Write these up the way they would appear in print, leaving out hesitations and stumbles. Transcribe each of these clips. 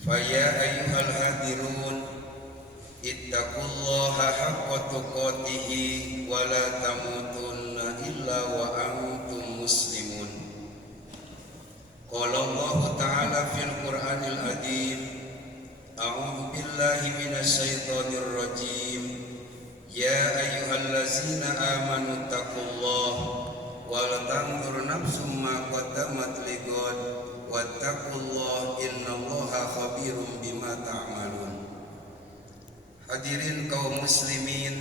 Faya ayyuhal hadirun ittaqullaha haqqa tuqatih wa la tamutunna illa wa antum muslimun. Qala Allah Ta'ala fil Qur'anil Azim, a'udzu billahi minasy syaithanir rajim. Ya ayyuhallazina amanu taqullaha wal tanzur nafsum ma qaddamat lighad wattaqullaha innallaha khabirum bima ta'malun. Hadirin kaum muslimin,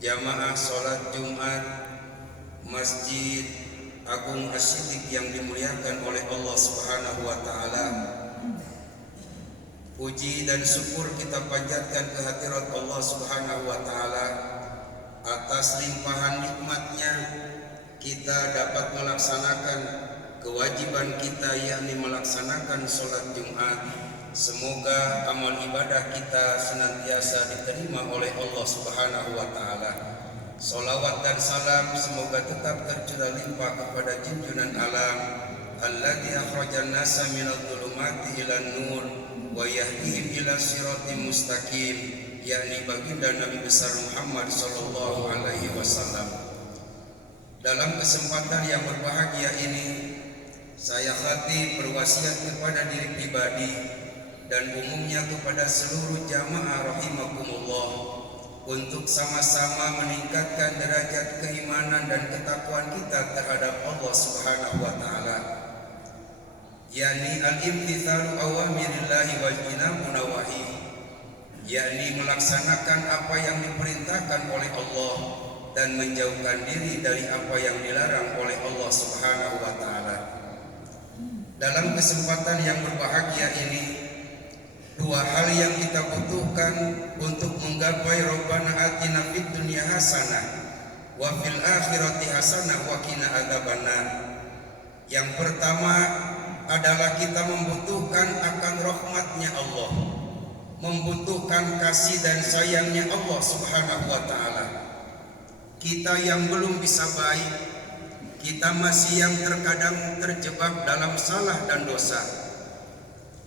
jamaah salat Jumat Masjid Agung Asy-Syidik yang dimuliakan oleh Allah Subhanahu wa taala. Puji dan syukur kita panjatkan kehadirat Allah Subhanahu wa taala atas limpahan nikmatnya kita dapat melaksanakan kewajiban kita, yakni melaksanakan sholat Jumat. Semoga amal ibadah kita senantiasa diterima oleh Allah Subhanahu wa taala. Salawat dan salam semoga tetap tercurah limpah kepada junjungan alam alladzi akhrajan nasa minadh dhulumati ilan nur wa yahdihim ila siratim mustaqim, yakni baginda Nabi besar Muhammad sallallahu alaihi wasallam. Dalam kesempatan yang berbahagia ini, saya khatib berwasiat kepada diri pribadi dan umumnya kepada seluruh jamaah rahimakumullah untuk sama-sama meningkatkan derajat keimanan dan ketakwaan kita terhadap Allah Subhanahu wa taala, yakni al-imtithalu awamirillahi wal jinabu nawahi, yakni melaksanakan apa yang diperintahkan oleh Allah dan menjauhkan diri dari apa yang dilarang oleh Allah Subhanahu wa taala. Dalam kesempatan yang berbahagia ini, dua hal yang kita butuhkan untuk menggapai Rabbana atina fid dunya hasanah wa fil akhirati hasanah wa qina adzabannar. Yang pertama adalah kita membutuhkan akan rahmatnya Allah, membutuhkan kasih dan sayangnya Allah Subhanahu wa taala. Kita yang belum bisa baik, kita masih yang terkadang terjebak dalam salah dan dosa,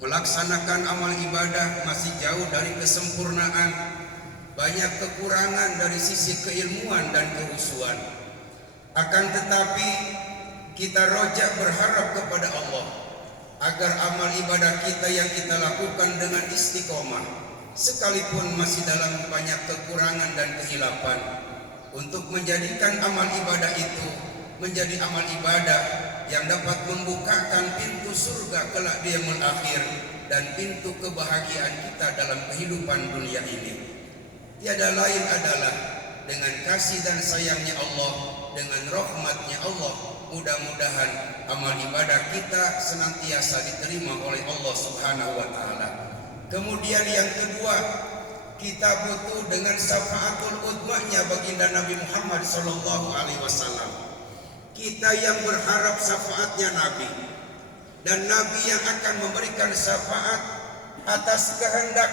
melaksanakan amal ibadah masih jauh dari kesempurnaan, banyak kekurangan dari sisi keilmuan dan kehusuan. Akan tetapi kita rojak berharap kepada Allah agar amal ibadah kita yang kita lakukan dengan istiqomah, sekalipun masih dalam banyak kekurangan dan kehilapan, untuk menjadikan amal ibadah itu menjadi amal ibadah yang dapat membukakan pintu surga kelak di yaumul akhir dan pintu kebahagiaan kita dalam kehidupan dunia ini. Tiada lain adalah dengan kasih dan sayangnya Allah, dengan rahmatnya Allah, mudah-mudahan amal ibadah kita senantiasa diterima oleh Allah Subhanahu wa taala. Kemudian yang kedua, kita butuh dengan syafaatul udmanya baginda Nabi Muhammad sallallahu alaihi wasallam. Kita yang berharap syafaatnya Nabi, dan Nabi yang akan memberikan syafaat atas kehendak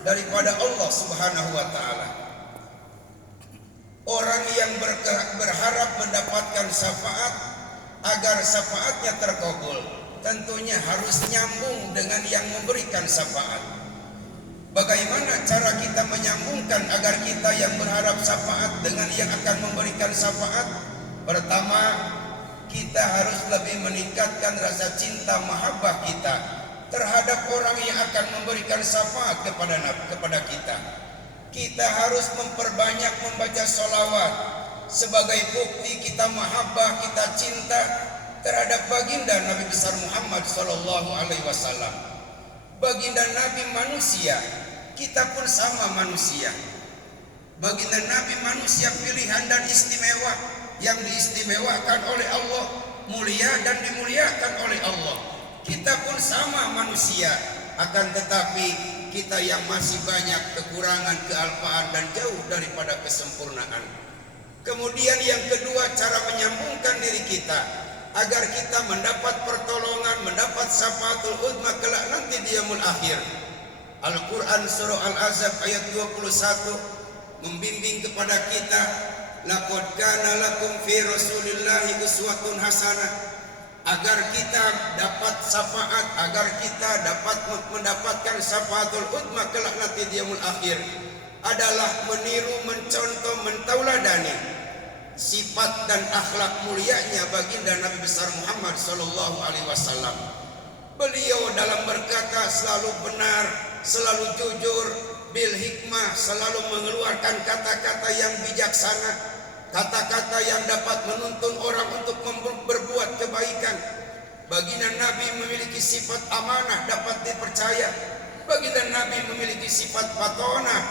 daripada Allah Subhanahu wa taala. Orang yang berharap mendapatkan syafaat agar syafaatnya terkabul, tentunya harus nyambung dengan yang memberikan syafaat. Bagaimana cara kita menyambungkan agar kita yang berharap syafaat dengan yang akan memberikan syafaat? Pertama, kita harus lebih meningkatkan rasa cinta mahabbah kita terhadap orang yang akan memberikan syafaat kepada kita. Kita harus memperbanyak membaca sholawat sebagai bukti kita mahabbah, kita cinta terhadap baginda Nabi besar Muhammad sallallahu alaihi wasallam. Baginda Nabi manusia, kita pun sama manusia. Baginda Nabi manusia pilihan dan istimewa, yang diistimewakan oleh Allah, mulia dan dimuliakan oleh Allah. Kita pun sama manusia, akan tetapi kita yang masih banyak kekurangan, kealpaan dan jauh daripada kesempurnaan. Kemudian yang kedua, cara menyambungkan diri kita agar kita mendapat pertolongan, mendapat syafaatul udma kelak nanti di yaumul akhir. Al-Quran surah Al-Ahzab ayat 21 membimbing kepada kita, laqad kana lakum fi rasulillahi uswatun hasanah. agar kita dapat syafaat, agar kita dapat mendapatkan syafaatul uzma kelak nanti di yaumul akhir, adalah meniru, mencontoh, mentauladani sifat dan akhlak mulianya baginda Nabi besar Muhammad sallallahu alaihi wasallam. Beliau dalam berkata selalu benar, selalu jujur, bil hikmah, selalu mengeluarkan kata-kata yang bijaksana, kata-kata yang dapat menuntun orang untuk berbuat kebaikan. Baginda Nabi memiliki sifat amanah, dapat dipercaya. Baginda Nabi memiliki sifat patonah,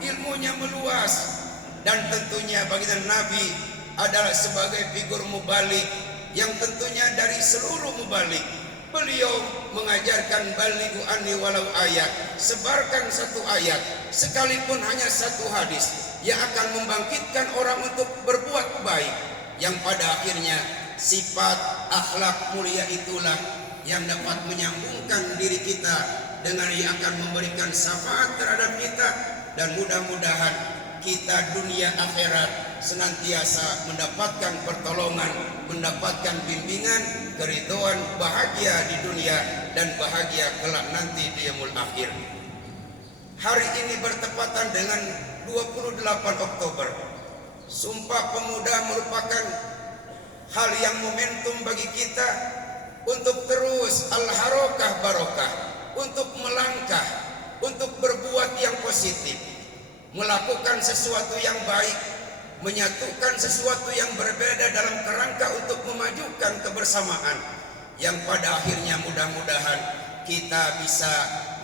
ilmunya meluas. Dan tentunya baginda Nabi adalah sebagai figur mubalik yang tentunya dari seluruh mubalik. Beliau mengajarkan balighu anni walau ayat, sebarkan satu ayat sekalipun hanya satu hadis yang akan membangkitkan orang untuk berbuat baik, yang pada akhirnya sifat akhlak mulia itulah yang dapat menyambungkan diri kita dengan yang akan memberikan syafaat terhadap kita, dan mudah-mudahan kita dunia akhirat senantiasa mendapatkan pertolongan, mendapatkan bimbingan, keridhaan, bahagia di dunia dan bahagia kelak nanti di yaumul akhir. Hari ini bertepatan dengan 28 Oktober. Sumpah Pemuda merupakan hal yang momentum bagi kita untuk terus al-harokah barokah, untuk melangkah, untuk berbuat yang positif, melakukan sesuatu yang baik, menyatukan sesuatu yang berbeda dalam kerangka untuk memajukan kebersamaan, yang pada akhirnya mudah-mudahan kita bisa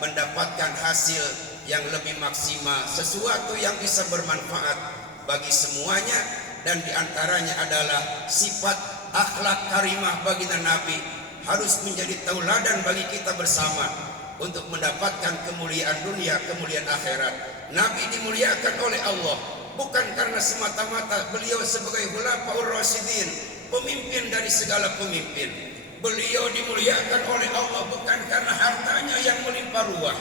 mendapatkan hasil yang lebih maksimal, sesuatu yang bisa bermanfaat bagi semuanya, dan diantaranya adalah sifat akhlak karimah baginda Nabi harus menjadi tauladan bagi kita bersama untuk mendapatkan kemuliaan dunia, kemuliaan akhirat. Nabi dimuliakan oleh Allah bukan karena semata-mata beliau sebagai khulafaur rasyidin, pemimpin dari segala pemimpin. Beliau dimuliakan oleh Allah bukan karena hartanya yang melimpah ruah,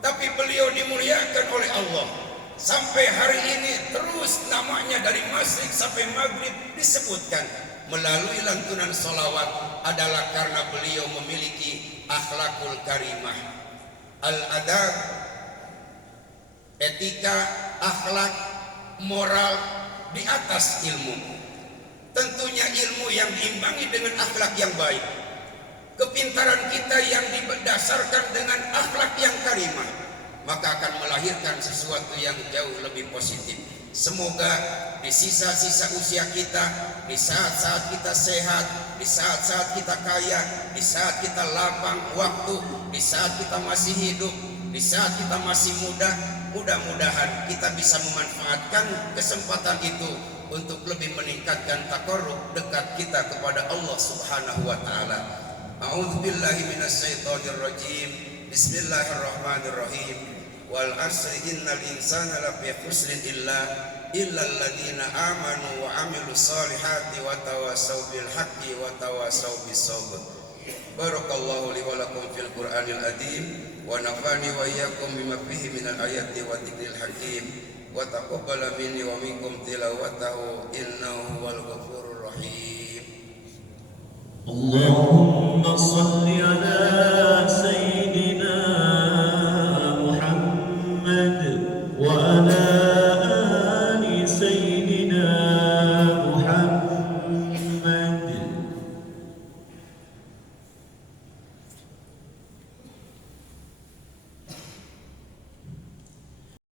tapi beliau dimuliakan oleh Allah sampai hari ini terus namanya dari masyrik sampai maghrib disebutkan melalui lantunan sholawat adalah karena beliau memiliki akhlakul karimah, al-adab, etika, akhlak, moral di atas ilmu. Tentunya ilmu yang diimbangi dengan akhlak yang baik, kepintaran kita yang didasarkan dengan akhlak yang karimah, maka akan melahirkan sesuatu yang jauh lebih positif. Semoga di sisa-sisa usia kita, di saat-saat kita sehat, di saat-saat kita kaya, di saat kita lapang waktu, di saat kita masih hidup, di saat kita masih muda, mudah-mudahan kita bisa memanfaatkan kesempatan itu untuk lebih meningkatkan taqarrub dekat kita kepada Allah Subhanahu wa taala. A'udzubillahi minasyaitonir rajim. Bismillahirrahmanirrahim. Wal asri innal insana lafi khusrin illa alladziina amanu wa 'amilus solihati wa tawasaw bil haqqi wa tawasaw bis sabr. Barakallahu li wa lakum fil Qur'anil azim wa nafani wa iyyakum bima fihi minal ayati wa dzikril hakim wa taqabbala minni wa minkum tilawatahu innahu huwal ghafurur rahim. Allahumma shalli ala